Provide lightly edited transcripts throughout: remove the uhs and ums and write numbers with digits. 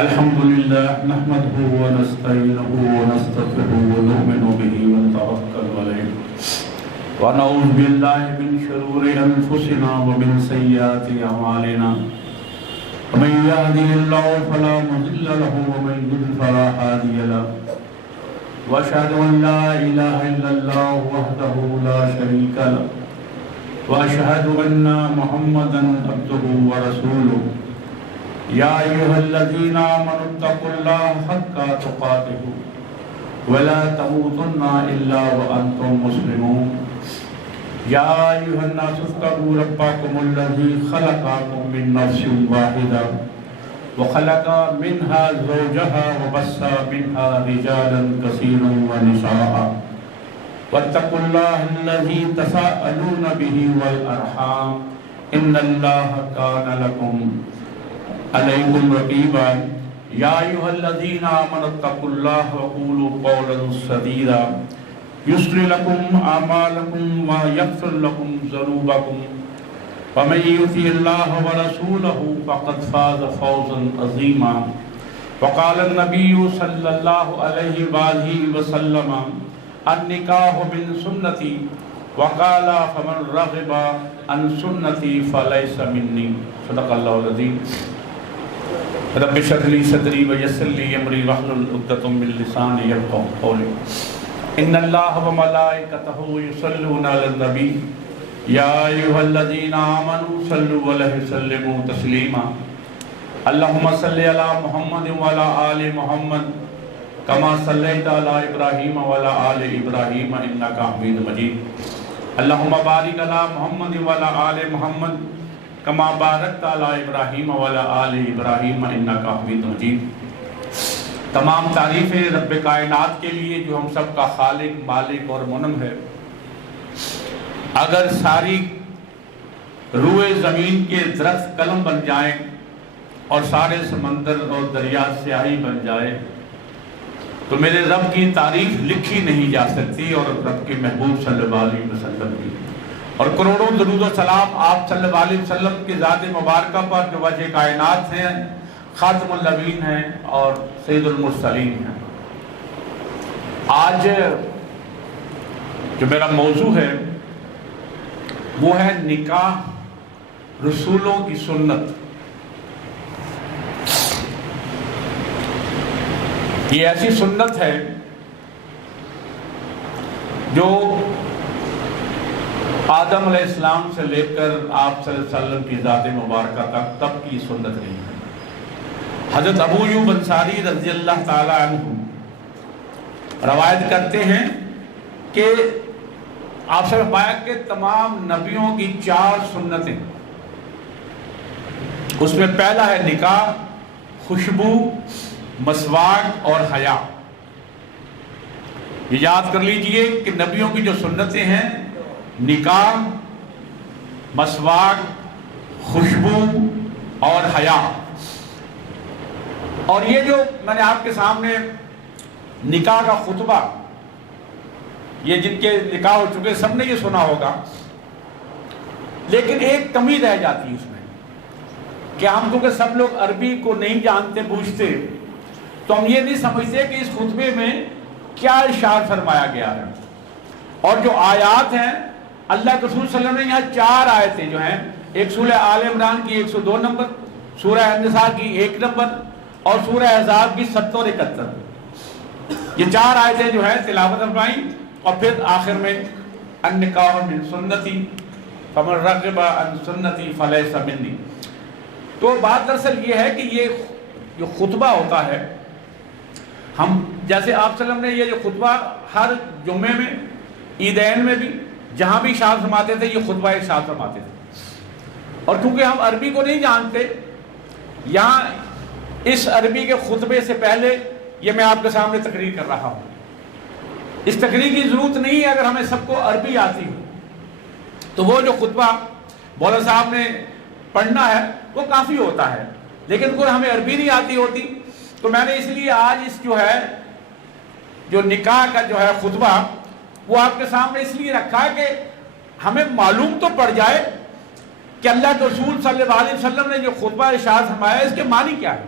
الحمد لله نحمده ونستعينه ونستغفره ونؤمن به ونتوكل عليه ونعوذ بالله من شرور انفسنا ومن سيئات اعمالنا ومن يهده الله فلا مضل له ومن يضلل فلا هادي له واشهد ان لا اله الا الله وحده لا شريك له واشهد ان محمدا عبده ورسوله يا ايها الذين امنوا اتقوا الله حق تقاته ولا تموتن الا وانتم مسلمون يا ايها الناس اتقوا ربكم الذي خلقكم من نفس واحده وخلق منها زوجها وبث منها رجالا كثيرا ونساء واتقوا الله الذي تساءلون به والارحام ان الله كان لكم عليكم رقيبا يا ايها الذين امنوا اتقوا الله وقولوا قولا سديدا يصلح لكم اعمالكم ويغفر لكم ذنوبكم ومن يطع الله ورسوله فقد فاز فوزا عظيما وقال النبي صلى الله عليه واله وسلم النکاح من سنتی وقال فمن رغب عن سنتی فلیس منی صدق اللہ العظیم رب اشرح لي صدری ویسر لي امری واحلل عقدۃ من لسانی یفقهوا قولی ان اللہ وملائکتہ یصلون علی النبی یا ایھا الذین آمنوا صلوا علیہ وسلموا تسلیما اللهم صل علی محمد وعلی آل محمد كما صليت على ابراہیم وعلى آل ابراہیم انك حمید مجید اللهم بارک علی محمد وعلى آل محمد كما بارکت علی ابراہیم وعلى آل ابراہیم انك حمید مجید۔ تمام تعریفیں رب کائنات کے لیے جو ہم سب کا خالق، مالک اور منعم ہے۔ اگر ساری روئے زمین کے درخت قلم بن جائیں اور سارے سمندر اور دریا سیاہی بن جائے تو میرے رب کی تعریف لکھی نہیں جا سکتی، اور رب کے محبوب صلی اللہ علیہ وسلم کی اور کروڑوں درود و سلام آپ صلی اللہ علیہ وسلم کی ذات مبارکہ پر جو وجہ کائنات ہیں، خاتم النبیین ہیں اور سید المرسلین ہیں۔ آج جو میرا موضوع ہے وہ ہے نکاح رسولوں کی سنت۔ یہ ایسی سنت ہے جو آدم علیہ السلام سے لے کر آپ صلی اللہ علیہ وسلم کی ذات مبارکہ تک تب کی سنت نہیں ہے۔ حضرت ابو ایوب انصاری رضی اللہ تعالی عنہ روایت کرتے ہیں کہ آپ سے فرمایا کہ تمام نبیوں کی 4 سنتیں، اس میں پہلا ہے نکاح، خوشبو، مسواک اور حیا۔ یہ یاد کر لیجئے کہ نبیوں کی جو سنتیں ہیں نکاح، مسواک، خوشبو اور حیا۔ اور یہ جو میں نے آپ کے سامنے نکاح کا خطبہ، یہ جن کے نکاح ہو چکے سب نے یہ سنا ہوگا، لیکن ایک کمی رہ جاتی ہے اس میں کہ ہم کیونکہ سب لوگ عربی کو نہیں جانتے بوجھتے تو ہم یہ نہیں سمجھتے کہ اس خطبے میں کیا ارشاد فرمایا گیا ہے۔ اور جو آیات ہیں، اللہ کے رسول صلی اللہ علیہ وسلم نے یہاں 4 آیتیں جو ہیں، ایک سورہ آل عمران کی 102 نمبر، سورہ النساء کی 1 نمبر اور سورہ احزاب کی 70 اور 71، یہ 4 آیتیں جو ہیں تلاوت فرمائیں، اور پھر آخر میں النکاح من سنتی فمن رغب عن سنتی فلیس منی۔ تو بات دراصل یہ ہے کہ یہ جو خطبہ ہوتا ہے، ہم جیسے آپ صلی اللہ علیہ وسلم نے یہ جو خطبہ ہر جمعے میں، عیدین میں بھی جہاں بھی ارشاد فرماتے تھے یہ خطبہ ارشاد فرماتے تھے، اور کیونکہ ہم عربی کو نہیں جانتے، یہاں اس عربی کے خطبے سے پہلے یہ میں آپ کے سامنے تقریر کر رہا ہوں۔ اس تقریر کی ضرورت نہیں ہے اگر ہمیں سب کو عربی آتی ہو تو وہ جو خطبہ مولانا صاحب نے پڑھنا ہے وہ کافی ہوتا ہے، لیکن اگر ہمیں عربی نہیں آتی ہوتی تو میں نے اس لیے آج اس جو ہے جو نکاح کا جو ہے خطبہ وہ آپ کے سامنے اس لیے رکھا کہ ہمیں معلوم تو پڑ جائے کہ اللہ کے رسول صلی اللہ علیہ وسلم نے جو خطبہ ارشاد فرمایا اس کے معنی کیا ہے.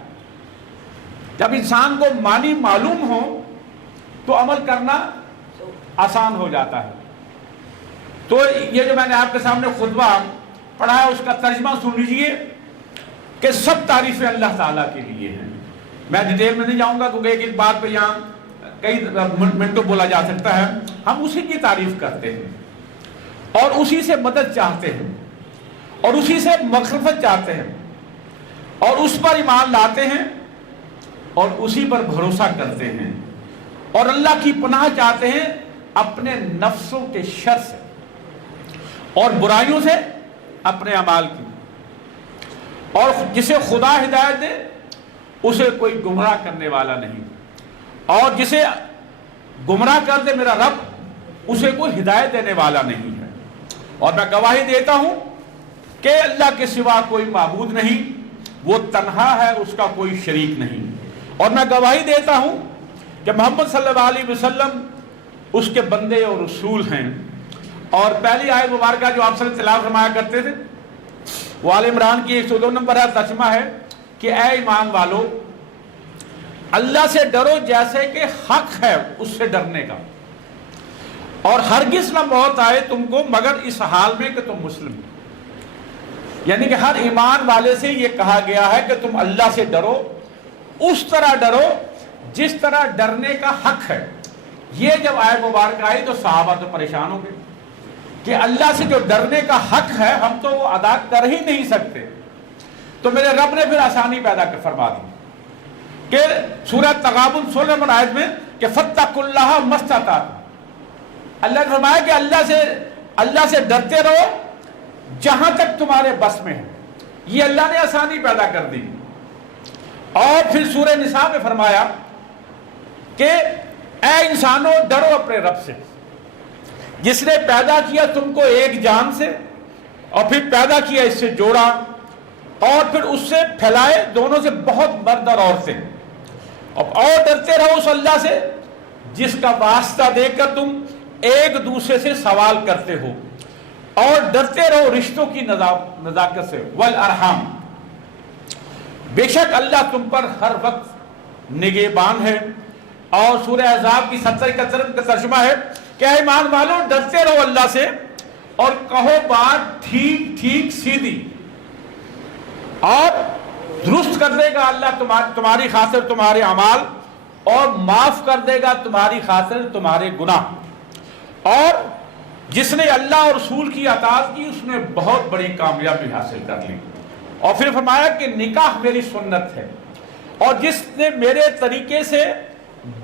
جب انسان کو معنی معلوم ہو تو عمل کرنا آسان ہو جاتا ہے. تو یہ جو میں نے آپ کے سامنے خطبہ پڑھا ہے اس کا ترجمہ سن لیجئے کہ سب تعریفیں اللہ تعالیٰ کے لیے ہیں. میں ڈیٹیل میں نہیں جاؤں گا کیونکہ ایک بات پہ یہاں کئی منٹوں بولا جا سکتا ہے. ہم اسی کی تعریف کرتے ہیں اور اسی سے مدد چاہتے ہیں اور اسی سے مغفرت چاہتے ہیں اور اس پر ایمان لاتے ہیں اور اسی پر بھروسہ کرتے ہیں اور اللہ کی پناہ چاہتے ہیں اپنے نفسوں کے شر سے اور برائیوں سے اپنے اعمال کی. اور جسے خدا ہدایت دے اسے کوئی گمراہ کرنے والا نہیں اور جسے گمراہ کر دے میرا رب اسے کوئی ہدایت دینے والا نہیں ہے. اور میں گواہی دیتا ہوں کہ اللہ کے سوا کوئی معبود نہیں, وہ تنہا ہے, اس کا کوئی شریک نہیں. اور میں گواہی دیتا ہوں کہ محمد صلی اللہ علیہ وسلم اس کے بندے اور رسول ہیں. اور پہلی آیت مبارکہ جو آپ صلی اللہ علیہ وسلم تلاوت فرمایا کرتے تھے وہ آل عمران کی 102 نمبر ہے, ترجمہ ہے کہ اے ایمان والو اللہ سے ڈرو جیسے کہ حق ہے اس سے ڈرنے کا, اور ہرگز نہ موت آئے تم کو مگر اس حال میں کہ تم مسلم. یعنی کہ ہر ایمان والے سے یہ کہا گیا ہے کہ تم اللہ سے ڈرو, اس طرح ڈرو جس طرح ڈرنے کا حق ہے. یہ جب آیت مبارکہ آئی تو صحابہ تو پریشان ہو گئے کہ اللہ سے جو ڈرنے کا حق ہے ہم تو وہ ادا کر ہی نہیں سکتے. تو میرے رب نے پھر آسانی پیدا کر فرما دی کہ سورہ تغابن 16 نمبر آیت میں کہ فاتقوا اللہ ما استطعتم, اللہ نے فرمایا کہ اللہ سے ڈرتے رہو جہاں تک تمہارے بس میں ہے. یہ اللہ نے آسانی پیدا کر دی. اور پھر سورہ نساء میں فرمایا کہ اے انسانوں ڈرو اپنے رب سے جس نے پیدا کیا تم کو ایک جان سے اور پھر پیدا کیا اس سے جوڑا اور پھر اس سے پھیلائے دونوں سے بہت مرد اور عورتیں. اور ڈرتے رہو اس اللہ سے جس کا واسطہ دے کر تم ایک دوسرے سے سوال کرتے ہو, اور ڈرتے رہو رشتوں کی نزاکت سے. والارحام, بے شک اللہ تم پر ہر وقت نگہبان ہے. اور سورہ احزاب کی 70-71 کا ترجمہ ہے کہ اے ایمان والو ڈرتے رہو اللہ سے اور کہو بات ٹھیک ٹھیک سیدھی, اور درست کر دے گا اللہ تمہاری خاطر تمہارے اعمال اور معاف کر دے گا تمہاری خاطر تمہارے گناہ. اور جس نے اللہ اور رسول کی اطاعت کی اس نے بہت بڑی کامیابی حاصل کر لی. اور پھر فرمایا کہ نکاح میری سنت ہے اور جس نے میرے طریقے سے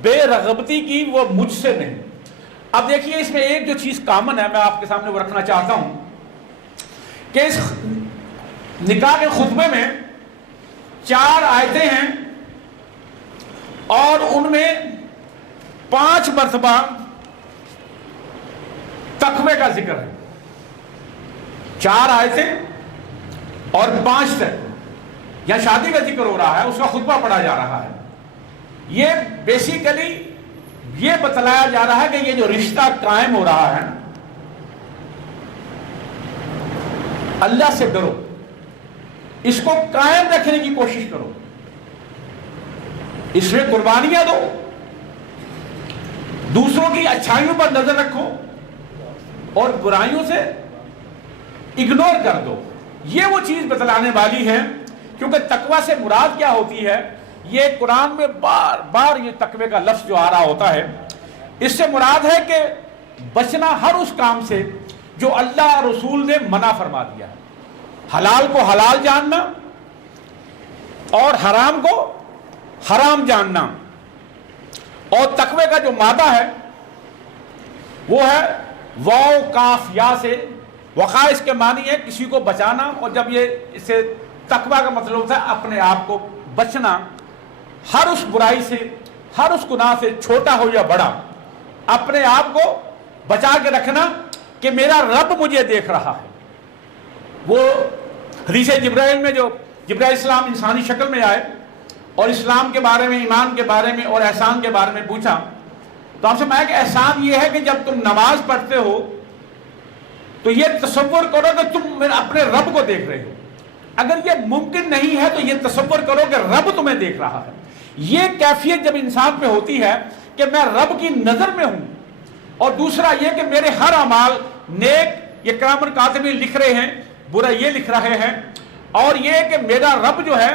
بے رغبتی کی وہ مجھ سے نہیں. اب دیکھیے اس میں ایک جو چیز کامن ہے میں آپ کے سامنے وہ رکھنا چاہتا ہوں کہ اس نکاح کے خطبے میں 4 آیتیں ہیں اور ان میں 5 مرتبہ تقوی کا ذکر ہے. 4 آیتیں اور 5 تک یہاں شادی کا ذکر ہو رہا ہے, اس کا خطبہ پڑھا جا رہا ہے. یہ بیسیکلی یہ بتلایا جا رہا ہے کہ یہ جو رشتہ قائم ہو رہا ہے اللہ سے ڈرو, اس کو قائم رکھنے کی کوشش کرو, اس میں قربانیاں دو, دوسروں کی اچھائیوں پر نظر رکھو اور برائیوں سے اگنور کر دو. یہ وہ چیز بتلانے والی ہے کیونکہ تقوی سے مراد کیا ہوتی ہے. یہ قرآن میں بار بار یہ تقوی کا لفظ جو آ رہا ہوتا ہے اس سے مراد ہے کہ بچنا ہر اس کام سے جو اللہ اور رسول نے منع فرما دیا ہے. حلال کو حلال جاننا اور حرام کو حرام جاننا. اور تقوی کا جو مادہ ہے وہ ہے واو کاف یا سے. وقا اس کے معنی ہے کسی کو بچانا, اور جب یہ اسے تقوی کا مطلب ہوتا ہے اپنے آپ کو بچنا ہر اس برائی سے, ہر اس گناہ سے, چھوٹا ہو یا بڑا, اپنے آپ کو بچا کے رکھنا کہ میرا رب مجھے دیکھ رہا ہے. وہ حدیث جبرائیل میں جو جبرائیل السلام انسانی شکل میں آئے اور اسلام کے بارے میں, ایمان کے بارے میں اور احسان کے بارے میں پوچھا تو آپ سے میں کہ احسان یہ ہے کہ جب تم نماز پڑھتے ہو تو یہ تصور کرو کہ تم اپنے رب کو دیکھ رہے ہو. اگر یہ ممکن نہیں ہے تو یہ تصور کرو کہ رب تمہیں دیکھ رہا ہے. یہ کیفیت جب انسان پہ ہوتی ہے کہ میں رب کی نظر میں ہوں، اور دوسرا یہ کہ میرے ہر اعمال نیک یہ کرامن کاتبین لکھ رہے ہیں، برا یہ لکھ رہے ہیں، اور یہ کہ میرا رب جو ہے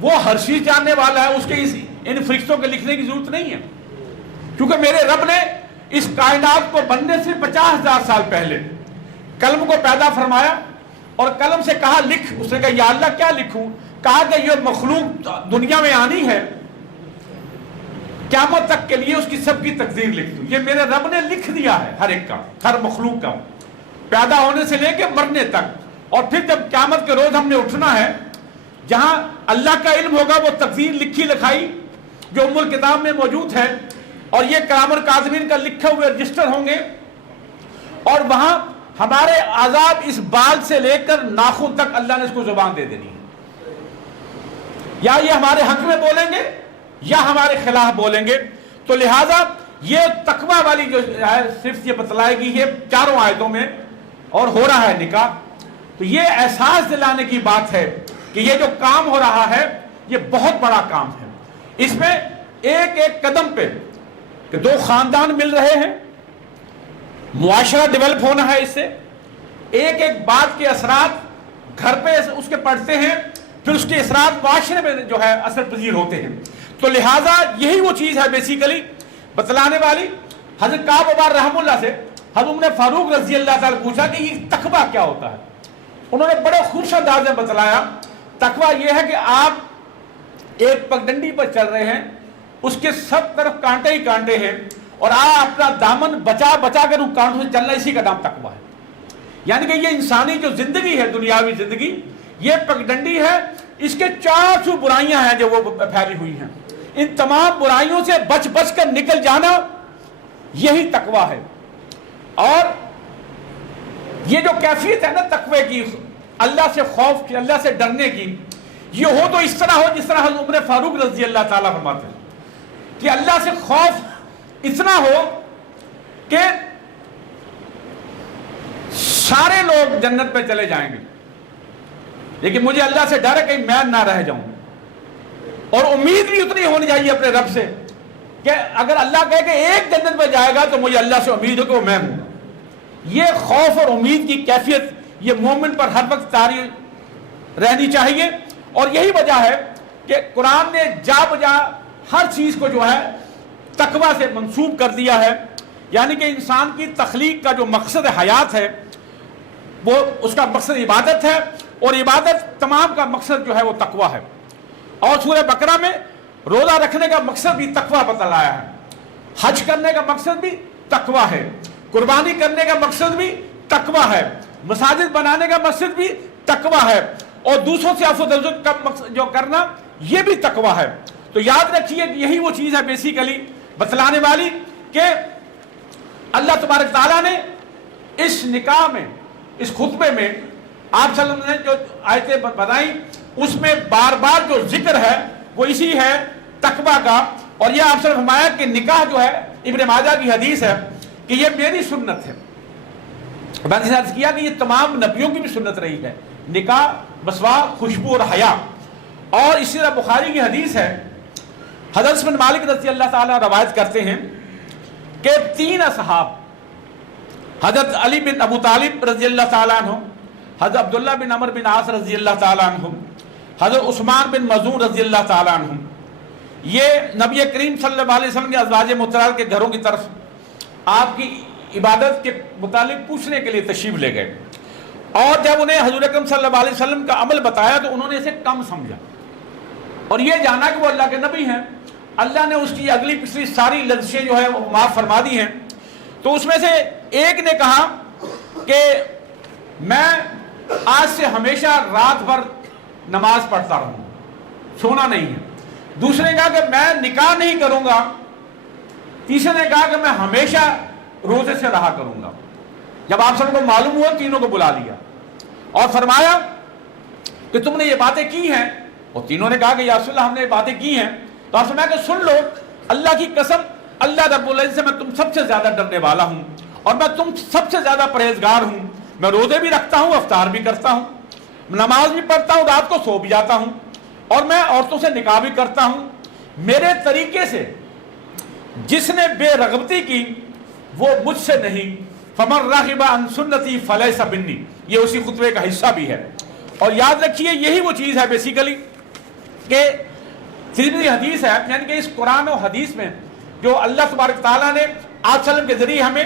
وہ ہر چیز جاننے والا ہے، اس کے ان فرشتوں کے لکھنے کی ضرورت نہیں ہے، کیونکہ میرے رب نے اس کائنات کو بننے سے 50,000 سال پہلے قلم کو پیدا فرمایا اور قلم سے کہا لکھ. اس نے کہا یا اللہ کیا لکھوں؟ کہا کہ یہ مخلوق دنیا میں آنی ہے، قیامت تک کے لیے اس کی سب کی تقدیر لکھ دوں. یہ میرے رب نے لکھ دیا ہے ہر ایک کا، ہر مخلوق کا، پیدا ہونے سے لے کے مرنے تک. اور پھر جب قیامت کے روز ہم نے اٹھنا ہے، جہاں اللہ کا علم ہوگا وہ تقدیر لکھی لکھائی جو ام الکتاب میں موجود ہے، اور یہ کرامن کاتبین کا لکھے ہوئے رجسٹر ہوں گے، اور وہاں ہمارے عذاب اس بال سے لے کر ناخن تک اللہ نے اس کو زبان دے دینی ہے. یا یہ ہمارے حق میں بولیں گے یا ہمارے خلاف بولیں گے. تو لہٰذا یہ تقویٰ والی جو ہے صرف یہ بتلائے گی یہ 4 آیتوں میں، اور ہو رہا ہے نکاح. تو یہ احساس دلانے کی بات ہے کہ یہ جو کام ہو رہا ہے یہ بہت بڑا کام ہے. اس میں ایک ایک قدم پہ کہ 2 خاندان مل رہے ہیں، معاشرہ ڈیولپ ہونا ہے، اس سے ایک ایک بات کے اثرات گھر پہ اس کے پڑتے ہیں، پھر اس کے اثرات معاشرے میں جو ہے اثر پذیر ہوتے ہیں. تو لہٰذا یہی وہ چیز ہے بیسیکلی بتلانے والی. حضرت کعب عمر رحم اللہ سے حضرت عمر فاروق رضی اللہ تعالیٰ پوچھا کہ یہ تقویٰ کیا ہوتا ہے. انہوں نے بڑے خوبصورت انداز میں بتلایا تقویٰ یہ ہے کہ آپ ایک پگڈنڈی پر چل رہے ہیں، اس کے سب طرف کانٹے ہی کانٹے ہیں، اور آپ اپنا دامن بچا بچا کر ان کانٹوں سے چلنا، اسی کا نام تقویٰ ہے. یعنی کہ یہ انسانی جو زندگی ہے، دنیاوی زندگی، یہ پگڈنڈی ہے، اس کے 400 برائیاں ہیں جو وہ پھیلی ہوئی ہیں. ان تمام برائیوں سے بچ بچ کر نکل جانا یہی تقویٰ ہے. اور یہ جو کیفیت ہے نا تقوی کی، اللہ سے خوف کی، اللہ سے ڈرنے کی، یہ ہو تو اس طرح ہو جس طرح حضرت عمر فاروق رضی اللہ تعالیٰ فرماتے ہیں کہ اللہ سے خوف اتنا ہو کہ سارے لوگ جنت پہ چلے جائیں گے، لیکن مجھے اللہ سے ڈر ہے کہیں میں نہ رہ جاؤں. اور امید بھی اتنی ہونی چاہیے اپنے رب سے کہ اگر اللہ کہے کہ ایک جنت پہ جائے گا تو مجھے اللہ سے امید ہو کہ وہ میں ہوں. یہ خوف اور امید کی کیفیت یہ مومن پر ہر وقت طاری رہنی چاہیے. اور یہی وجہ ہے کہ قرآن نے جا بجا ہر چیز کو جو ہے تقویٰ سے منسوب کر دیا ہے. یعنی کہ انسان کی تخلیق کا جو مقصد حیات ہے وہ اس کا مقصد عبادت ہے، اور عبادت تمام کا مقصد جو ہے وہ تقویٰ ہے. اور سورہ بقرہ میں روزہ رکھنے کا مقصد بھی تقویٰ بتلایا ہے، حج کرنے کا مقصد بھی تقویٰ ہے، قربانی کرنے کا مقصد بھی تقویٰ ہے، مساجد بنانے کا مقصد بھی تقویٰ ہے، اور دوسروں سے عفو تجسس کا مقصد جو کرنا یہ بھی تقویٰ ہے. تو یاد رکھیے کہ یہی وہ چیز ہے بیسیکلی بتلانے والی کہ اللہ تبارک تعالیٰ نے اس نکاح میں، اس خطبے میں آپ صلی اللہ علیہ وسلم نے جو آیتیں بتائیں اس میں بار بار جو ذکر ہے وہ اسی ہے تقویٰ کا. اور یہ آپ سے فرمایا کہ نکاح جو ہے ابن ماجہ کی حدیث ہے کہ یہ میری سنت ہے. میں نے عرض کیا کہ یہ تمام نبیوں کی بھی سنت رہی ہے، نکاح، مسواک، خوشبو اور حیا. اور اسی طرح بخاری کی حدیث ہے، حضرت بن مالک رضی اللہ تعالیٰ روایت کرتے ہیں کہ 3 اصحاب، حضرت علی بن ابو طالب رضی اللہ تعالیٰ عنہ، حضرت عبداللہ بن عمر بن عاص رضی اللہ تعالیٰ عنہ، حضرت عثمان بن مظعون رضی اللہ تعالیٰ عنہ، یہ نبی کریم صلی اللہ علیہ وسلم کے ازواج مطہرات کے گھروں کی طرف آپ کی عبادت کے متعلق پوچھنے کے لیے تشریف لے گئے. اور جب انہیں حضور اکرم صلی اللہ علیہ وسلم کا عمل بتایا تو انہوں نے اسے کم سمجھا اور یہ جانا کہ وہ اللہ کے نبی ہیں. اللہ نے اس کی اگلی پچھلی ساری لذشیں جو ہے وہ معاف فرما دی ہیں. تو اس میں سے ایک نے کہا کہ میں آج سے ہمیشہ رات بھر نماز پڑھتا رہوں، سونا نہیں ہے. دوسرے نے کہا کہ میں نکاح نہیں کروں گا. تیسرے نے کہا کہ میں ہمیشہ روزے سے رہا کروں گا. جب آپ سب کو معلوم ہوا تینوں کو بلا لیا اور فرمایا کہ تم نے یہ باتیں کی ہیں، اور تینوں نے کہا کہ یا رسول اللہ ہم نے یہ باتیں کی ہیں. تو آپ فرمایا کہ سن لو، اللہ کی قسم اللہ رب العزت سے میں تم سب سے زیادہ ڈرنے والا ہوں اور میں تم سب سے زیادہ پرہیزگار ہوں. میں روزے بھی رکھتا ہوں، افطار بھی کرتا ہوں، نماز بھی پڑھتا ہوں، رات کو سو بھی جاتا ہوں، اور میں عورتوں سے نکاح بھی کرتا ہوں۔ میرے طریقے سے جس نے بے رغبتی کی وہ مجھ سے نہیں، فمن رغب عن سنتی فلیس منی، یہ اسی خطبے کا حصہ بھی ہے۔ اور یاد رکھیے یہی وہ چیز ہے بیسیکلی کہ ترمذی حدیث ہے، یعنی کہ اس قرآن و حدیث میں جو اللہ تبارک تعالیٰ نے آپ صلی اللہ علیہ وسلم کے ذریعے ہمیں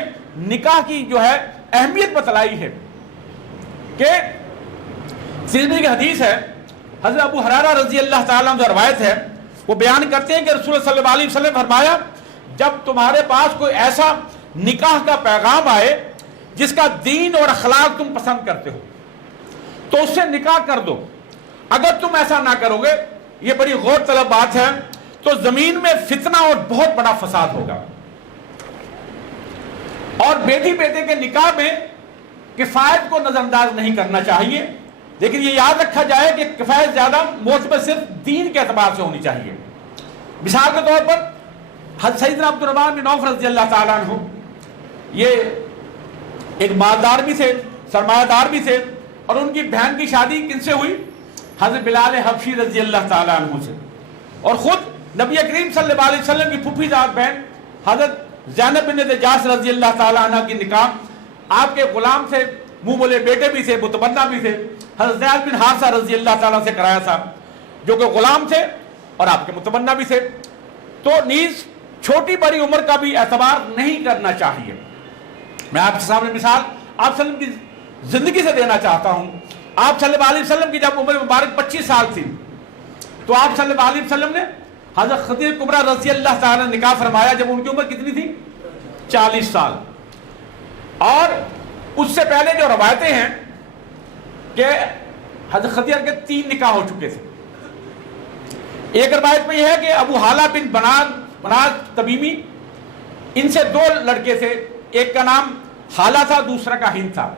نکاح کی جو ہے اہمیت بتلائی ہے، کہ ترمذی کی حدیث ہے، حضرت ابو ہریرہ رضی اللہ تعالیٰ عنہ روایت ہے، وہ بیان کرتے ہیں کہ رسول اللہ صلی اللہ علیہ وسلم فرمایا جب تمہارے پاس کوئی ایسا نکاح کا پیغام آئے جس کا دین اور اخلاق تم پسند کرتے ہو تو اس سے نکاح کر دو، اگر تم ایسا نہ کرو گے، یہ بڑی غور طلب بات ہے، تو زمین میں فتنہ اور بہت بڑا فساد ہوگا۔ اور بیٹی بیٹے کے نکاح میں کفایت کو نظر انداز نہیں کرنا چاہیے، لیکن یہ یاد رکھا جائے کہ کفایت زیادہ معتبر صرف دین کے اعتبار سے ہونی چاہیے۔ مثال کے طور پر حضرت سیدنا عبد الرحمن بن عوف رضی اللہ تعالیٰ عنہ، یہ ایک مالدار بھی تھے، سرمایہ دار بھی تھے، اور ان کی بہن کی شادی کن سے ہوئی؟ حضرت بلال حبشی رضی اللہ تعالیٰ عنہ سے۔ اور خود نبی کریم صلی اللہ علیہ وسلم کی پھوپھی زاد بہن حضرت زینب بنت جحش رضی اللہ تعالیٰ عنہ کی نکاح آپ کے غلام سے، منہ بولے بیٹے بھی تھے، متبنہ بھی تھے، حضرت زید بن حارثہ رضی اللہ تعالیٰ سے کرایا تھا، جو کہ غلام تھے اور آپ کے متبنہ بھی تھے۔ تو نیز چھوٹی بڑی عمر کا بھی اعتبار نہیں کرنا چاہیے۔ میں آپ کے سامنے مثال آپ صلی اللہ علیہ وسلم کی زندگی سے دینا چاہتا ہوں۔ آپ صلی اللہ علیہ وسلم کی جب عمر مبارک 25 سال تھی تو آپ صلی اللہ علیہ وسلم نے حضرت خدیجہ کبریٰ رضی اللہ تعالیٰ نے نکاح فرمایا جب ان کی عمر کتنی تھی؟ 40 سال۔ اور اس سے پہلے جو روایتیں ہیں کہ حضرت خدیجہ کے 3 نکاح ہو چکے تھے۔ ایک روایت میں یہ ہے کہ ابو حالہ بن بناز تمیمی، ان سے 2 لڑکے تھے، ایک کا نام حالہ تھا، دوسرا کا ہند تھا۔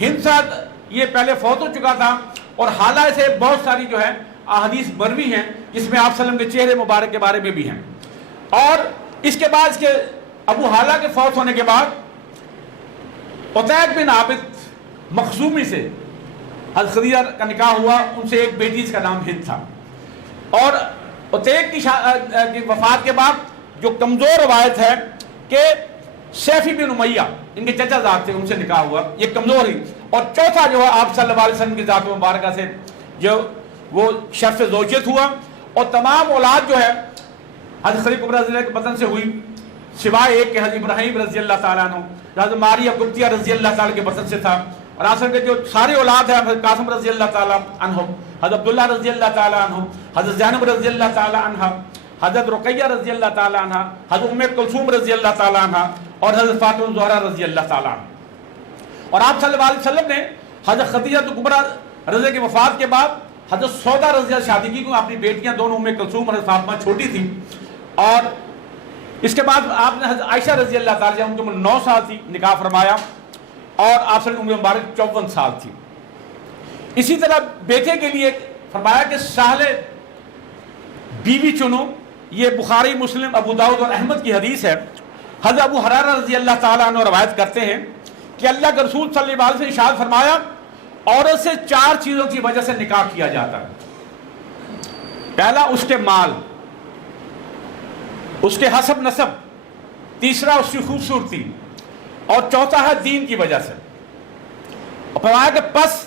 ہند صاحب یہ پہلے فوت ہو چکا تھا، اور حالہ سے بہت ساری جو ہے احادیث مروی ہیں جس میں آپ صلی اللہ علیہ وسلم کے چہرے مبارک کے بارے میں بھی ہیں۔ اور اس کے بعد کے ابو حالہ کے فوت ہونے کے بعد عتیق بن عابد مخزومی سے حضرت خدیجہ کا نکاح ہوا، ان سے ایک بیٹی جس کا نام ہند تھا۔ اور عتیق کی وفات کے بعد جو کمزور روایت ہے کہ سیفی بن امیہ ان کے چچا زاد تھے، ان سے نکاح ہوا، یہ کمزور ہی۔ اور چوتھا جو ہے آپ صلی اللہ علیہ وسلم کی ذات مبارکہ سے جو وہ شرف زوجیت ہوا، اور تمام اولاد جو ہے حضرت خدیجہ کبریٰ رضی اللہ کے بطن سے ہوئی، سوائے ایک کہ حضرت ابراہیم رضی اللہ تعالیٰ عنہ، حضرت ماریہ قبطیہ رضی اللہ تعالیٰ کے بطن سے تھا۔ اور آسر کے جو سارے اولاد ہیں حضرت قاسم رضی اللہ تعالیٰ عنہ، حضرت عبداللہ رضی اللہ تعالیٰ عنہ، حضرت زینب رضی اللہ تعالیٰ عنہ، حضرت رقیہ رضی اللہ تعالیٰ عنہ، حضرت ام کلثوم رضی اللہ تعالیٰ عنہ، اور حضرت فاطمہ الزہرا رضی اللہ تعالیٰ عنہ۔ اور آپ صلی اللہ علیہ وسلم نے حضرت خدیجہ کبریٰ رضی کی وفات کے بعد حضرت سودا رضی اللہ شادی کی، اپنی بیٹیاں دونوں ام کلثوم اور حضرت فاطمہ چھوٹی تھی۔ اور اس کے بعد آپ نے حضرت عائشہ رضی اللہ تعالیٰ عنہ کی عمر 9 سال تھی، نکاح فرمایا، اور آپ صلی اللہ علیہ وسلم کی عمر مبارک 54 سال تھی۔ اسی طرح بیٹے کے لیے فرمایا کہ سہل بیوی چنو، یہ بخاری، مسلم، ابو داؤد اور احمد کی حدیث ہے۔ حضرت ابو ہریرہ رضی اللہ تعالیٰ عنہ روایت کرتے ہیں کہ اللہ کے رسول صلی اللہ علیہ وسلم نے ارشاد فرمایا عورت سے 4 چیزوں کی وجہ سے نکاح کیا جاتا ہے۔ پہلا اس کے مال، اس کے حسب نسب، تیسرا اس کی خوبصورتی، اور چوتھا ہے دین کی وجہ سے۔ اور فرمایا کہ پس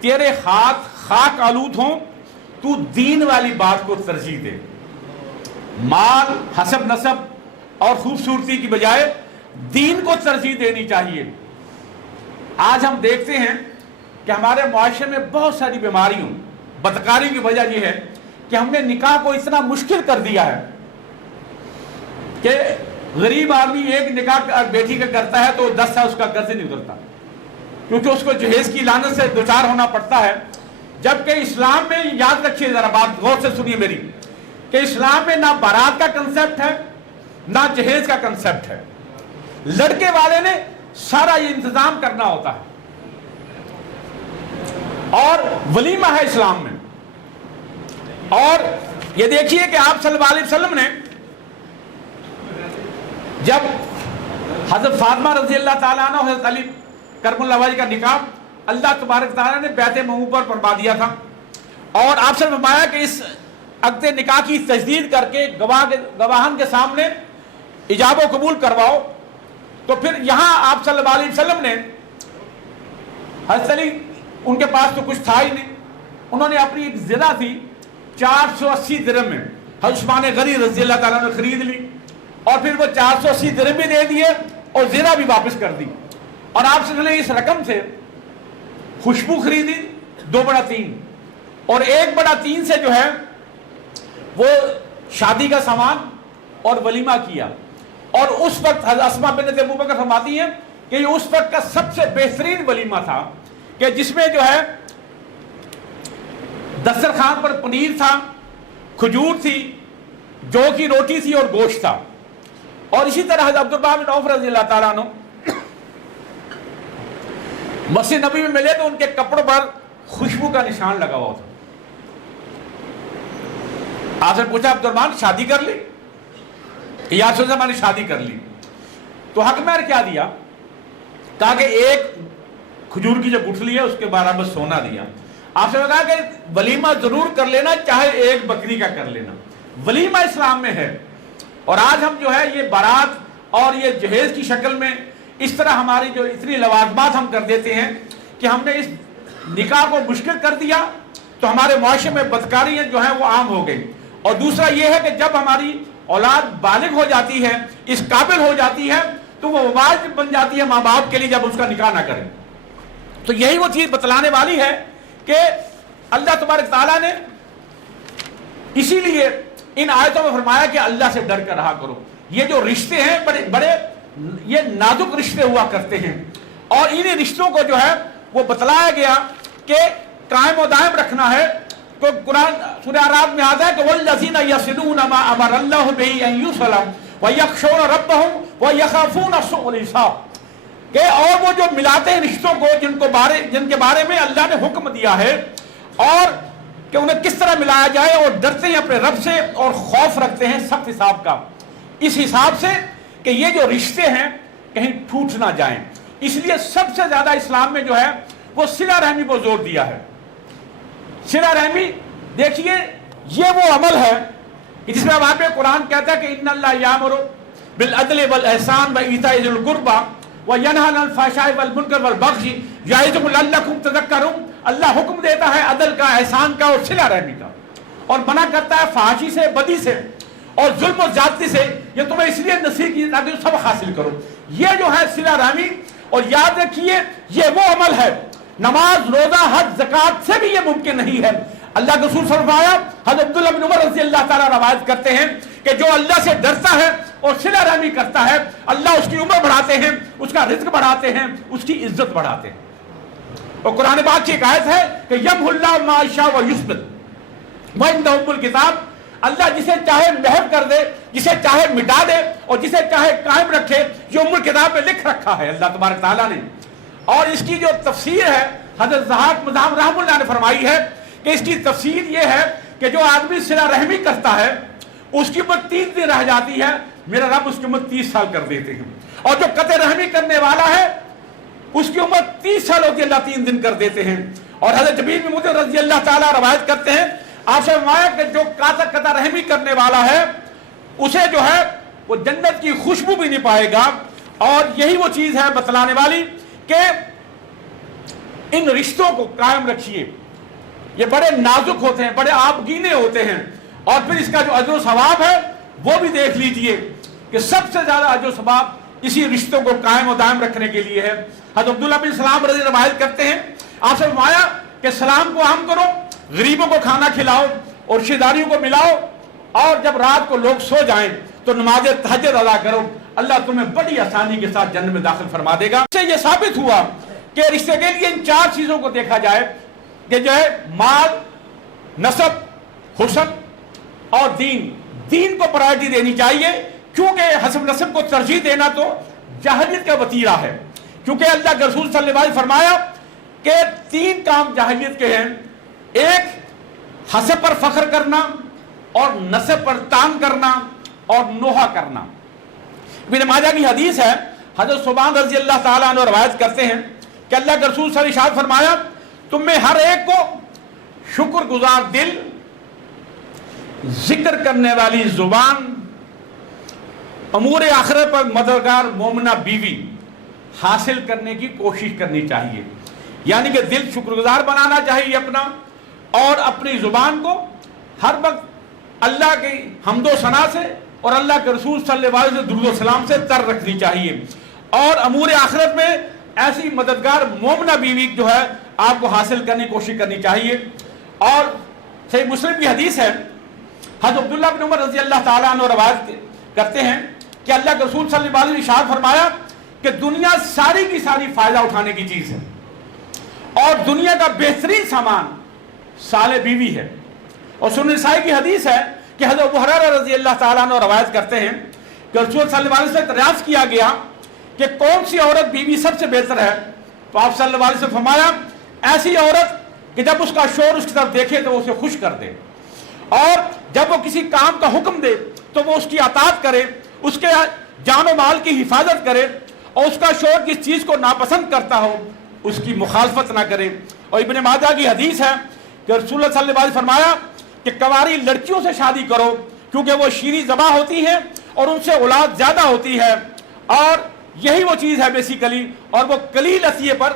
تیرے ہاتھ خاک آلود ہوں، تو دین والی بات کو ترجیح دے۔ مال، حسب نسب اور خوبصورتی کی بجائے دین کو ترجیح دینی چاہیے۔ آج ہم دیکھتے ہیں کہ ہمارے معاشرے میں بہت ساری بیماریوں، بدکاری کی وجہ یہ ہے کہ ہم نے نکاح کو اتنا مشکل کر دیا ہے کہ غریب آدمی ایک نکاح بیٹی کا کرتا ہے تو 10 سال اس کا قرض نہیں اترتا، کیونکہ اس کو جہیز کی لعنت سے دوچار ہونا پڑتا ہے۔ جبکہ اسلام میں، یاد رکھیے ذرا بات غور سے سنیے میری، کہ اسلام میں نہ بارات کا کنسپٹ ہے نہ جہیز کا کنسپٹ ہے۔ لڑکے والے نے سارا یہ انتظام کرنا ہوتا ہے، اور ولیمہ ہے اسلام میں۔ اور یہ دیکھیے کہ آپ صلی اللہ علیہ وسلم نے جب حضرت فاطمہ رضی اللہ تعالیٰ عنہ، حضرت علی کرم اللہ والی کا نکاح اللہ تبارک تعالیٰ نے بیعت موعود پر فرما دیا تھا، اور آپ سے فرمایا کہ اس عقد نکاح کی تجدید کر کے گواہان کے سامنے ایجاب و قبول کرواؤ۔ تو پھر یہاں آپ صلی اللہ علیہ وسلم نے حضرت علی، ان کے پاس تو کچھ تھا ہی نہیں، انہوں نے اپنی ایک زرہ تھی 480 درہم میں حضرت عثمان غنی رضی اللہ تعالیٰ نے خرید لی، اور پھر وہ 480 درہم بھی دے دیے اور زرہ بھی واپس کر دی، اور آپ سے نے اس رقم سے خوشبو خریدی 2/3 اور 1/3 سے جو ہے وہ شادی کا سامان اور ولیمہ کیا۔ اور اس وقت حضرت اسماء بنت ابو بکر فرماتی ہیں کہ یہ اس وقت کا سب سے بہترین ولیمہ تھا، کہ جس میں جو ہے دسترخوان پر پنیر تھا، کھجور تھی، جو کی روٹی تھی اور گوشت تھا۔ اور اسی طرح حضرت عبداللہ بن عوف رضی اللہ تعالیٰ عنہ مسجد نبی میں ملے تو ان کے کپڑوں پر خوشبو کا نشان لگا ہوا تھا۔ آپ سے پوچھا عبدالرحمن شادی کر لی؟ یا سوچا میں نے شادی کر لی، تو حق مہر کیا دیا؟ کہا کہ ایک کھجور کی جو گٹھلی ہے اس کے برابر سونا دیا۔ آپ سے کہا کہ ولیمہ ضرور کر لینا، چاہے ایک بکری کا کر لینا، ولیمہ اسلام میں ہے۔ اور آج ہم جو ہے یہ بارات اور یہ جہیز کی شکل میں اس طرح ہماری جو اتنی لوازمات ہم کر دیتے ہیں کہ ہم نے اس نکاح کو مشکل کر دیا، تو ہمارے معاشرے میں بدکاریاں جو ہیں وہ عام ہو گئی۔ اور دوسرا یہ ہے کہ جب ہماری اولاد بالغ ہو جاتی ہے، اس قابل ہو جاتی ہے، تو وہ واجب بن جاتی ہے ماں باپ کے لیے جب اس کا نکاح نہ کریں۔ تو یہی وہ چیز بتلانے والی ہے کہ اللہ تبارک تعالیٰ نے اسی لیے ان آیتوں میں فرمایا کہ اللہ سے ڈر کر رہا کرو۔ یہ جو رشتے ہیں بڑے یہ نازک رشتے ہوا کرتے ہیں، اور انہی رشتوں کو جو ہے وہ بتلایا گیا کہ قائم و دائم رکھنا ہے۔ تو قرآن سورہ اعراف میں آتا ہے کہ والذین یصلون ما امر اللہ بہ ان یوصل ویخشون ربہم ویخافون سوء الحساب، کہ اور وہ جو ملاتے ہیں رشتوں کو جن کے بارے میں اللہ نے حکم دیا ہے، اور کہ انہیں کس طرح ملایا جائے، اور ڈرتے ہیں اپنے رب سے اور خوف رکھتے ہیں سخت حساب کا، اس حساب سے کہ یہ جو رشتے ہیں کہیں ٹوٹ نہ جائیں۔ اس لیے سب سے زیادہ اسلام میں جو ہے وہ صلہ رحمی کو زور دیا ہے۔ صلہ رحمی دیکھیے یہ وہ عمل ہے کہ جس میں وہاں پہ قرآن کہتا ہے کہ ان اللہ یامر بالعدل والاحسان وایتاء ذی القربى وینہی عن الفحشاء والمنکر والبغی یعظکم لعلکم تذکرون۔ اللہ حکم دیتا ہے عدل کا، احسان کا اور صلہ رحمی کا، اور منع کرتا ہے فحاشی سے، بدی سے اور ظلم و زیادتی سے۔ یہ تمہیں اس لیے نصیحت کی تاکہ تم سبق حاصل کرو۔ یہ جو ہے صلہ رحمی، اور یاد رکھیے یہ وہ عمل ہے، نماز، روزہ، حج، زکوٰۃ سے بھی یہ ممکن نہیں ہے۔ اللہ کے رسول فرمایا، حضرت عبداللہ بن عمر رضی اللہ تعالیٰ روایت کرتے ہیں کہ جو اللہ سے ڈرتا ہے اور صلہ رحمی کرتا ہے، اللہ اس کی عمر بڑھاتے ہیں، اس کا رزق بڑھاتے ہیں، اس کی عزت بڑھاتے ہیں۔ اور قرآن پاک کی ایک آیت ہے کہ یمحو اللہ ما یشاء ویثبت وعندہ ام الکتاب، اللہ جسے چاہے محو کر دے، جسے چاہے مٹا دے، اور جسے چاہے قائم رکھے، جو ام الکتاب میں لکھ رکھا ہے اللہ تبارک تعالیٰ نے۔ اور اس کی جو تفسیر ہے حضرت ضحاک مدام رحم اللہ نے فرمائی ہے کہ اس کی تفسیر یہ ہے کہ جو آدمی صلہ رحمی کرتا ہے اس کی عمر 3 دن رہ جاتی ہے، میرا رب اس کی عمر 30 سال کر دیتے ہیں، اور جو قطع رحمی کرنے والا ہے اس کی عمر 30 سال ہوتی ہے، اللہ 3 دن کر دیتے ہیں۔ اور حضرت جبیر بن مطعم رضی اللہ تعالیٰ روایت کرتے ہیں، آپ سے فرمایا کہ جو قطع رحمی کرنے والا ہے اسے جو ہے وہ جنت کی خوشبو بھی نہیں پائے گا۔ اور یہی وہ چیز ہے بتلانے والی کہ ان رشتوں کو قائم رکھیے، یہ بڑے نازک ہوتے ہیں، بڑے آبگینے ہوتے ہیں، اور پھر اس کا جو اجر و ثواب ہے وہ بھی دیکھ لیجئے کہ سب سے زیادہ اجر و ثواب اسی رشتوں کو قائم و دائم رکھنے کے لیے ہے۔ حضرت عبداللہ بن سلام رضی اللہ روایت کرتے ہیں، آپ سے فرمایا کہ سلام کو عام کرو، غریبوں کو کھانا کھلاؤ اور رشتہ داریوں کو ملاؤ، اور جب رات کو لوگ سو جائیں تو نماز تہجد ادا کرو، اللہ تمہیں بڑی آسانی کے ساتھ جنت میں داخل فرما دے گا۔ اس سے یہ ثابت ہوا کہ رشتے کے لیے ان 4 چیزوں کو دیکھا جائے کہ جو ہے مال، نسب، حسن اور دین کو پرائرٹی دینی چاہیے، کیونکہ حسب نسب کو ترجیح دینا تو جاہلیت کا وتیرہ ہے، کیونکہ اللہ کے رسول صلی اللہ علیہ وسلم فرمایا کہ 3 کام جاہلیت کے ہیں، ایک حسب پر فخر کرنا، اور نسب پر تان کرنا، اور نوحہ کرنا۔ ابن ماجہ کی حدیث ہے، حضرت ثوبان رضی اللہ تعالیٰ عنہ روایت کرتے ہیں کہ اللہ کے رسول صلی اللہ علیہ وسلم نے ارشاد فرمایا تم میں ہر ایک کو شکر گزار دل، ذکر کرنے والی زبان، امور آخرت پر مددگار مومنہ بیوی حاصل کرنے کی کوشش کرنی چاہیے. یعنی کہ دل شکر گزار بنانا چاہیے اپنا، اور اپنی زبان کو ہر وقت اللہ کی حمد و ثنا سے اور اللہ کے رسول صلی اللہ علیہ وسلم درود و سلام سے تر رکھنی چاہیے، اور امور آخرت میں ایسی مددگار مومنہ بیوی جو ہے آپ کو حاصل کرنے کی کوشش کرنی چاہیے. اور صحیح مسلم کی حدیث ہے، حضرت عبداللہ بن عمر رضی اللہ تعالیٰ عنہ روایت کرتے ہیں کہ اللہ کے رسول صلی اللہ علیہ وسلم نے ارشاد فرمایا کہ دنیا ساری کی ساری فائدہ اٹھانے کی چیز ہے، اور دنیا کا بہترین سامان صالح بیوی ہے. اور سنن نسائی کی حدیث ہے کہ حضرت ابو ہریرہ رضی اللہ تعالیٰ عنہ روایت کرتے ہیں کہ رسول صلی اللہ علیہ وسلم سے دریافت کیا گیا کہ کون سی عورت بیوی سب سے بہتر ہے، تو آپ صلی اللہ علیہ وسلم فرمایا ایسی عورت کہ جب اس کا شوہر اس کی طرف دیکھے تو وہ اسے خوش کر دے، اور جب وہ کسی کام کا حکم دے تو وہ اس کی اطاعت کرے، اس کے جان و مال کی حفاظت کرے، اور اس کا شوہر جس چیز کو ناپسند کرتا ہو اس کی مخالفت نہ کرے. اور ابن ماجہ کی حدیث ہے کہ رسول اللہ صلی اللہ علیہ وسلم فرمایا کہ کنواری لڑکیوں سے شادی کرو کیونکہ وہ شیریں زباں ہوتی ہیں اور ان سے اولاد زیادہ ہوتی ہے، اور یہی وہ چیز ہے بیسیکلی، اور وہ قلیل عطیے پر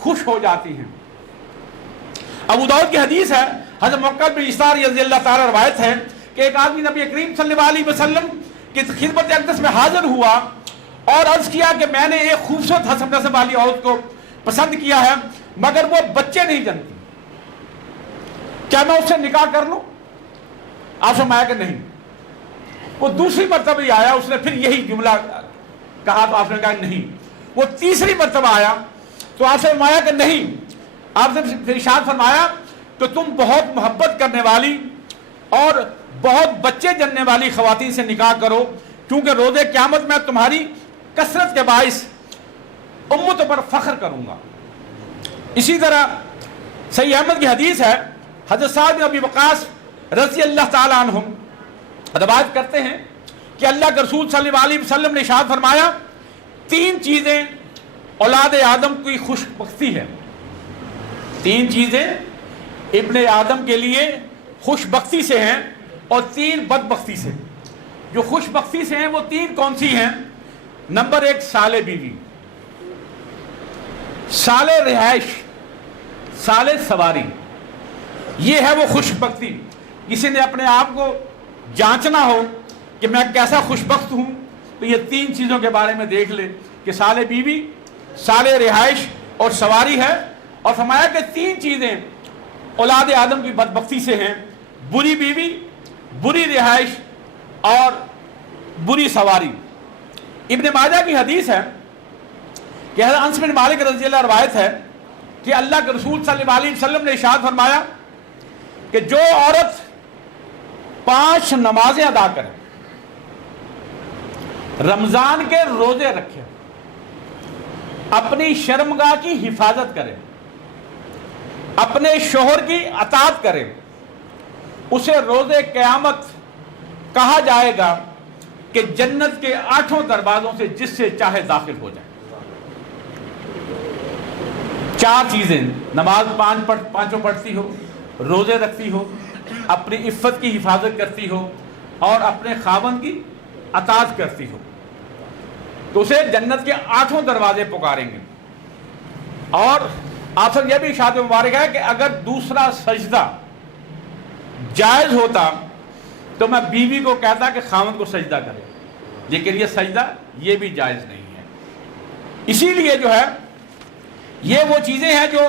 خوش ہو جاتی ہیں. ابو داؤد کی حدیث ہے، حضرت موقع بن اسار رضی اللہ تعالیٰ روایت ہے کہ ایک آدمی نبی کریم صلی اللہ علیہ وسلم کی خدمت اقدس میں حاضر ہوا اور عرض کیا کہ میں نے ایک خوبصورت حسب نسب والی عورت کو پسند کیا ہے مگر وہ بچے نہیں جنتی، کیا میں اس سے نکاح کر لوں؟ آپ فرمایا کہ نہیں. وہ دوسری مرتبہ ہی آیا، اس نے پھر یہی جملہ کہا تو آپ نے کہا نہیں. وہ تیسری مرتبہ آیا تو آپ سے فرمایا کہ نہیں. آپ نے پھر ارشاد فرمایا کہ تم بہت محبت کرنے والی اور بہت بچے جننے والی خواتین سے نکاح کرو، کیونکہ روز قیامت میں تمہاری کثرت کے باعث امت پر فخر کروں گا. اسی طرح صحیح احمد کی حدیث ہے، حضرت سعد بن ابی وقاص رضی اللہ تعالیٰ عنہم روایت کرتے ہیں کہ اللہ کے رسول صلی اللہ علیہ وسلم نے ارشاد فرمایا تین چیزیں اولاد آدم کی خوش بختی ہے، تین چیزیں ابن آدم کے لیے خوش بختی سے ہیں اور تین بد بختی سے. جو خوش بختی سے ہیں وہ تین کون سی ہیں؟ نمبر ایک صالح بیوی، صالح رہائش، صالح سواری. یہ ہے وہ خوش بختی. کسی نے اپنے آپ کو جانچنا ہو کہ میں کیسا خوش بخت ہوں تو یہ تین چیزوں کے بارے میں دیکھ لے کہ صالح بیوی، صالح رہائش اور سواری ہے. اور فرمایا کہ تین چیزیں اولاد آدم کی بدبختی سے ہیں، بری بیوی، بری رہائش اور بری سواری. ابن ماجہ کی حدیث ہے کہ حضرت انس بن مالک رضی اللہ روایت ہے کہ اللہ کے رسول صلی اللہ علیہ وسلم نے ارشاد فرمایا کہ جو عورت 5 نمازیں ادا کرے، رمضان کے روزے رکھے، اپنی شرمگاہ کی حفاظت کرے، اپنے شوہر کی اطاعت کرے، اسے روز قیامت کہا جائے گا کہ جنت کے 8 دروازوں سے جس سے چاہے داخل ہو جائے. 4 چیزیں، نماز 5 پڑھتی ہو، روزے رکھتی ہو، اپنی عفت کی حفاظت کرتی ہو اور اپنے خاوند کی اطاعت کرتی ہو، تو اسے جنت کے 8 دروازے پکاریں گے. اور آپ سب یہ بھی ارشاد مبارک ہے کہ اگر دوسرا سجدہ جائز ہوتا تو میں بیوی کو کہتا کہ خاوند کو سجدہ کرے، لیکن یہ سجدہ یہ بھی جائز نہیں ہے. اسی لیے جو ہے یہ وہ چیزیں ہیں جو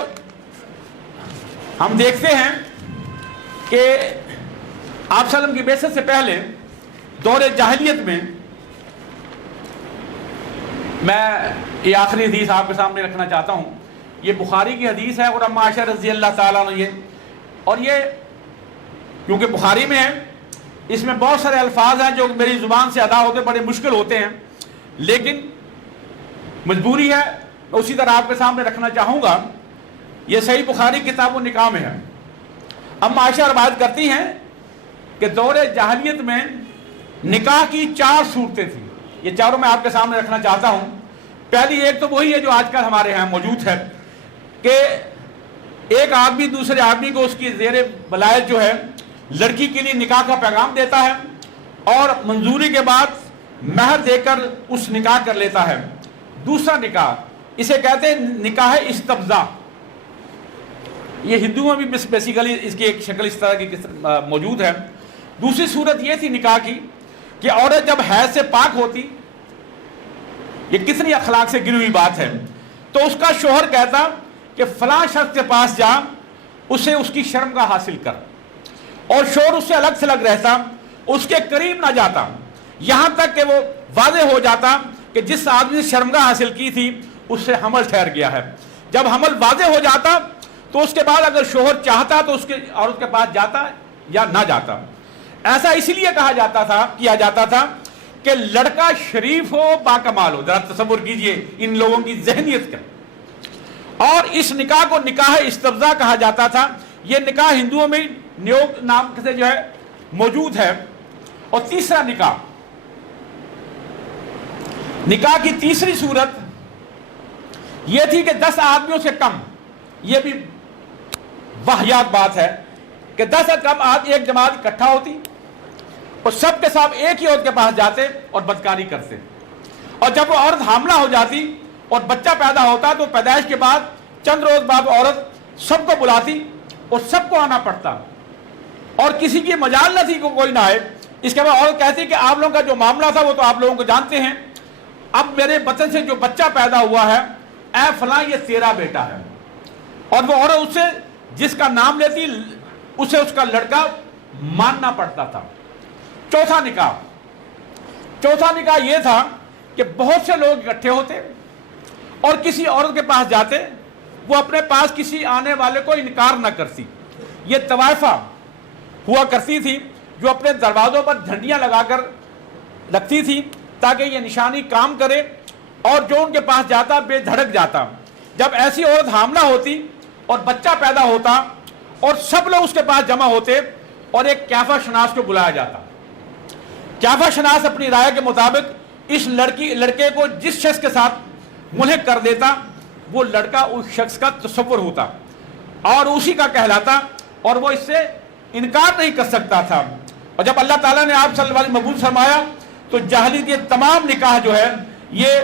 ہم دیکھتے ہیں کہ آپ صلی اللہ علیہ وسلم کی بعثت سے پہلے دور جاہلیت میں، میں یہ آخری حدیث آپ کے سامنے رکھنا چاہتا ہوں، یہ بخاری کی حدیث ہے اور اما عائشہ رضی اللہ تعالیٰ عنہ یہ کیونکہ بخاری میں ہے، اس میں بہت سارے الفاظ ہیں جو میری زبان سے ادا ہوتے بڑے مشکل ہوتے ہیں، لیکن مجبوری ہے، اسی طرح آپ کے سامنے رکھنا چاہوں گا. یہ صحیح بخاری کتاب النکاح میں ہے. اما عائشہ روایت کرتی ہیں کہ دور جاہلیت میں نکاح کی 4 صورتیں تھیں. یہ چاروں میں آپ کے سامنے رکھنا چاہتا ہوں. پہلی ایک تو وہی ہے جو آج کل ہمارے ہاں موجود ہے کہ ایک آدمی دوسرے آدمی کو اس کی زیر ولایت جو ہے لڑکی کے لیے نکاح کا پیغام دیتا ہے اور منظوری کے بعد مہر دے کر اس نکاح کر لیتا ہے. دوسرا نکاح اسے کہتے ہیں نکاح استبضاء. یہ ہندوؤں میں بھی بیسیکلی اس کی ایک شکل اس طرح کی موجود ہے. دوسری صورت یہ تھی نکاح کی کہ عورت جب حیض سے پاک ہوتی، یہ کتنی اخلاق سے گری ہوئی بات ہے، تو اس کا شوہر کہتا کہ فلاں شخص کے پاس جا، اسے اس کی شرمگاہ حاصل کر، اور شوہر اس سے الگ سے الگ رہتا، اس کے قریب نہ جاتا، یہاں تک کہ وہ واضح ہو جاتا کہ جس آدمی نے شرمگاہ حاصل کی تھی اس سے حمل ٹھہر گیا ہے. جب حمل واضح ہو جاتا تو اس کے بعد اگر شوہر چاہتا تو اس کے عورت کے پاس جاتا یا نہ جاتا. ایسا اسی لیے کیا جاتا تھا کہ لڑکا شریف ہو، باکمال ہو. ذرا تصور کیجئے ان لوگوں کی ذہنیت کا. اور اس نکاح کو نکاح استبضاء کہا جاتا تھا. یہ نکاح ہندوؤں میں نیوگ نام سے جو ہے موجود ہے. اور تیسرا نکاح کی تیسری صورت یہ تھی کہ 10 آدمیوں سے کم. یہ بھی واہیات بات ہے کہ 10 سے کم ایک جماعت اکٹھا ہوتی اور سب کے ساتھ ایک ہی عورت کے پاس جاتے اور بدکاری کرتے. اور جب وہ عورت حاملہ ہو جاتی اور بچہ پیدا ہوتا تو پیدائش کے بعد چند روز بعد عورت سب کو بلاتی اور سب کو آنا پڑتا اور کسی کی مجال نہ تھی کہ کوئی نہ آئے. اس کے بعد عورت کہتی کہ آپ لوگوں کا جو معاملہ تھا وہ تو آپ لوگوں کو جانتے ہیں، اب میرے بطن سے جو بچہ پیدا ہوا ہے، اے فلاں یہ تیرا بیٹا ہے. اور وہ عورت اس سے جس کا نام لیتی اسے اس کا لڑکا ماننا پڑتا تھا. چوتھا نکاح یہ تھا کہ بہت سے لوگ اکٹھے ہوتے اور کسی عورت کے پاس جاتے، وہ اپنے پاس کسی آنے والے کو انکار نہ کرتی. یہ طوائفہ ہوا کرتی تھی جو اپنے دروازوں پر جھنڈیاں لگا کر رکھتی تھی تاکہ یہ نشانی کام کرے، اور جو ان کے پاس جاتا بے دھڑک جاتا. جب ایسی عورت حاملہ ہوتی اور بچہ پیدا ہوتا اور سب لوگ اس کے پاس جمع ہوتے اور ایک کیفہ شناس کو بلایا جاتا. کیفہ شناس اپنی رائے کے مطابق اس لڑکے کو جس شخص کے ساتھ ملحق کر دیتا وہ لڑکا اس شخص کا تصور ہوتا اور اسی کا کہلاتا، اور وہ اس سے انکار نہیں کر سکتا تھا. اور جب اللہ تعالیٰ نے آپ صلی اللہ علیہ وسلم مقبول فرمایا تو جاہلیت کے تمام نکاح جو ہے یہ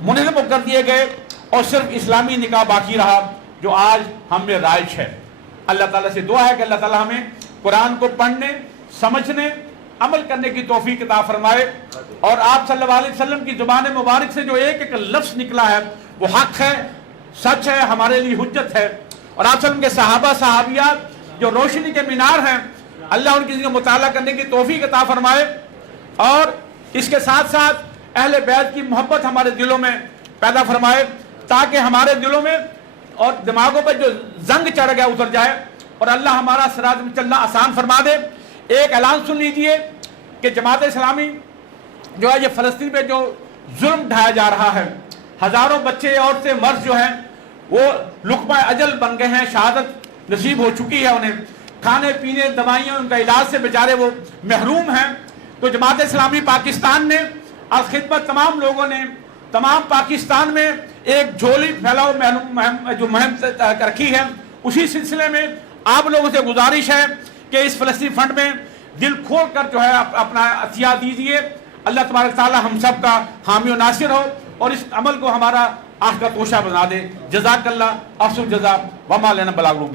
منہدم کر دیے گئے اور صرف اسلامی نکاح باقی رہا جو آج ہم میں رائج ہے. اللہ تعالیٰ سے دعا ہے کہ اللہ تعالیٰ ہمیں قرآن کو پڑھنے، سمجھنے، عمل کرنے کی توفیق عطا فرمائے. اور آپ صلی اللہ علیہ وسلم کی زبان مبارک سے جو ایک ایک لفظ نکلا ہے وہ حق ہے، سچ ہے، ہمارے لیے حجت ہے. اور آپ صلی اللہ علیہ وسلم کے صحابہ صحابیات جو روشنی کے مینار ہیں، اللہ ان کی مطالعہ کرنے کی توفیق عطا فرمائے. اور اس کے ساتھ ساتھ اہل بیت کی محبت ہمارے دلوں میں پیدا فرمائے تاکہ ہمارے دلوں میں اور دماغوں پر جو زنگ چڑھ گیا اتر جائے اور اللہ ہمارا صراط میں چلنا آسان فرما دے. ایک اعلان سن لیجئے کہ جماعت اسلامی جو ہے یہ فلسطین پہ جو ظلم ڈھایا جا رہا ہے، ہزاروں بچے عورتیں مرد جو ہیں وہ لقمہ اجل بن گئے ہیں، شہادت نصیب ہو چکی ہے انہیں، کھانے پینے دوائیاں ان کا علاج سے بیچارے وہ محروم ہیں. تو جماعت اسلامی پاکستان نے اور خدمت تمام لوگوں نے تمام پاکستان میں ایک جھولی پھیلاؤ جو مہم رکھی ہے. اسی سلسلے میں آپ لوگوں سے گزارش ہے کہ اس فلسطین فنڈ میں دل کھول کر جو ہے اپنا عطیہ دیجیے. اللہ تبارک تعالی ہم سب کا حامی و ناصر ہو اور اس عمل کو ہمارا آنکھ کا توشہ بنا دے. جزاک اللہ، افسر جزا وما لنا بلاغ.